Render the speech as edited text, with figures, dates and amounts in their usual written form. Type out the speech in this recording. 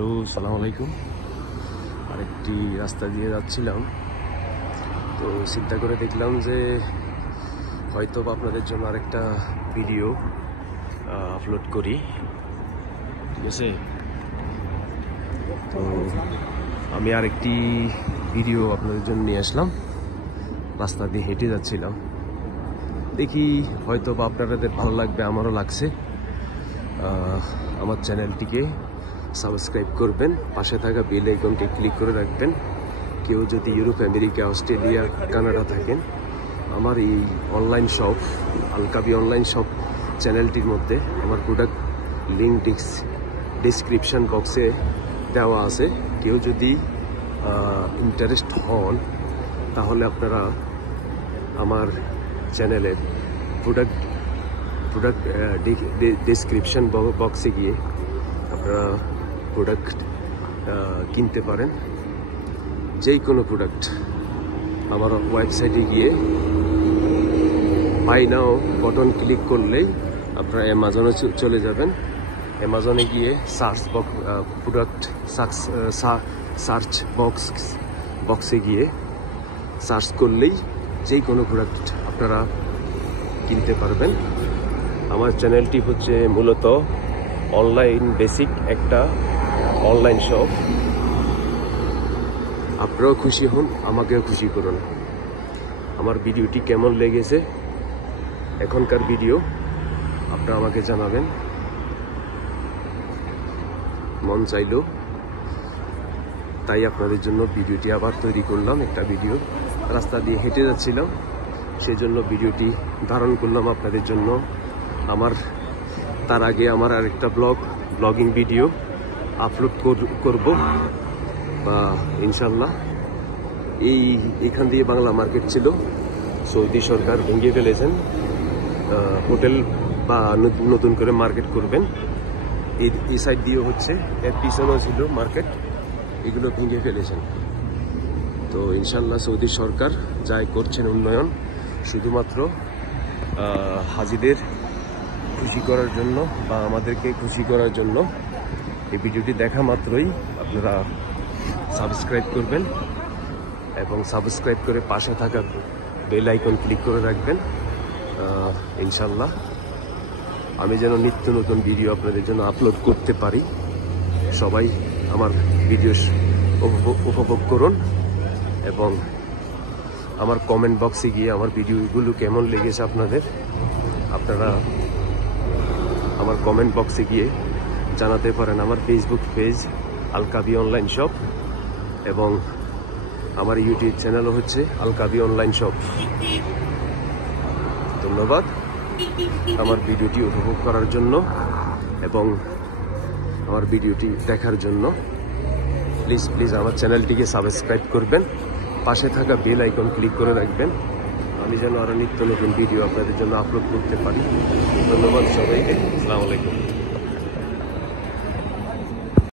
Hello, সালাম আলাইকুম। আরেকটি রাস্তা দিয়ে যাচ্ছিলাম, তো চিন্তা করে দেখলাম যে হয়তো আপনাদের জন্য আরেকটা ভিডিও আপলোড করি, ঠিক আছে। তো আমি আরেকটি ভিডিও আপনাদের জন্য নিয়ে আসলাম। রাস্তা দিয়ে হেঁটে যাচ্ছিলাম, দেখি হয়তো বা আপনাদের ভালো লাগবে, আমারও লাগছে। আমার চ্যানেলটিকে সাবস্ক্রাইব করবেন, পাশে থাকা বেল আইকনটি ক্লিক করে রাখবেন। কেউ যদি ইউরোপ, আমেরিকা, অস্ট্রেলিয়া, কানাডা থাকেন, আমার এই অনলাইন শপ আলকাবি অনলাইন শপ চ্যানেলটির মধ্যে আমার প্রোডাক্ট লিঙ্ক ডিসক্রিপশন বক্সে দেওয়া আছে। কেউ যদি ইন্টারেস্ট হন তাহলে আপনারা আমার চ্যানেলের প্রোডাক্ট ডিসক্রিপশন বক্সে গিয়ে আপনারা প্রোডাক্ট কিনতে পারেন। যে কোনো প্রোডাক্ট আমার ওয়েবসাইটে গিয়ে বাই নাও বাটন ক্লিক করলেই আপনারা অ্যামাজনে চলে যাবেন। অ্যামাজনে গিয়ে প্রোডাক্ট সার্চ বক্সে গিয়ে সার্চ করলেই যে কোনো প্রোডাক্ট আপনারা কিনতে পারবেন। আমার চ্যানেলটি হচ্ছে মূলত অনলাইন বেসিক একটা অনলাইন শপ। আপনারাও খুশি হন, আমাকেও খুশি করুন। আমার ভিডিওটি কেমন লেগেছে, এখনকার ভিডিও, আপনারা আমাকে জানাবেন। মন চাইল তাই আপনাদের জন্য ভিডিওটি আবার তৈরি করলাম। একটা ভিডিও রাস্তা দিয়ে হেঁটে যাচ্ছিলাম, সেজন্য ভিডিওটি ধারণ করলাম আপনাদের জন্য। তার আগে আমার আরেকটা ব্লগিং ভিডিও আপলোড করব বা ইনশাল্লাহ। এখান দিয়ে বাংলা মার্কেট ছিল, সৌদি সরকার ভেঙে ফেলেছেন। হোটেল বা নতুন করে মার্কেট করবেন। এই সাইড দিয়ে হচ্ছে, এর পিছনেও ছিল মার্কেট, এগুলো ভেঙে ফেলেছেন। তো ইনশাল্লাহ সৌদি সরকার যাই করছেন উন্নয়ন, শুধুমাত্র হাজিদের খুশি করার জন্য বা আমাদেরকে খুশি করার জন্য। এই ভিডিওটি দেখা মাত্রই আপনারা সাবস্ক্রাইব করবেন এবং সাবস্ক্রাইব করে পাশে থাকা বেল আইকন ক্লিক করে রাখবেন। ইনশাল্লাহ আমি যেন নিত্য নতুন ভিডিও আপনাদের জন্য আপলোড করতে পারি। সবাই আমার ভিডিও উপভোগ করুন এবং আমার কমেন্ট বক্সে গিয়ে আমার ভিডিওগুলো কেমন লেগেছে আপনারা আমার কমেন্ট বক্সে গিয়ে জানাতে পারেন। আমার ফেসবুক পেজ আলকাবি অনলাইন শপ এবং আমার ইউটিউব চ্যানেলও হচ্ছে আলকাবি অনলাইন শপ। ধন্যবাদ আমার ভিডিওটি উপভোগ করার জন্য এবং আমার ভিডিওটি দেখার জন্য। প্লিজ আমার চ্যানেলটিকে সাবস্ক্রাইব করবেন, পাশে থাকা বেল আইকন ক্লিক করে রাখবেন। আমি যেন আরও নিত্য নতুন ভিডিও আপনাদের জন্য আপলোড করতে পারি। ধন্যবাদ সবাইকে। আসসালামু আলাইকুম।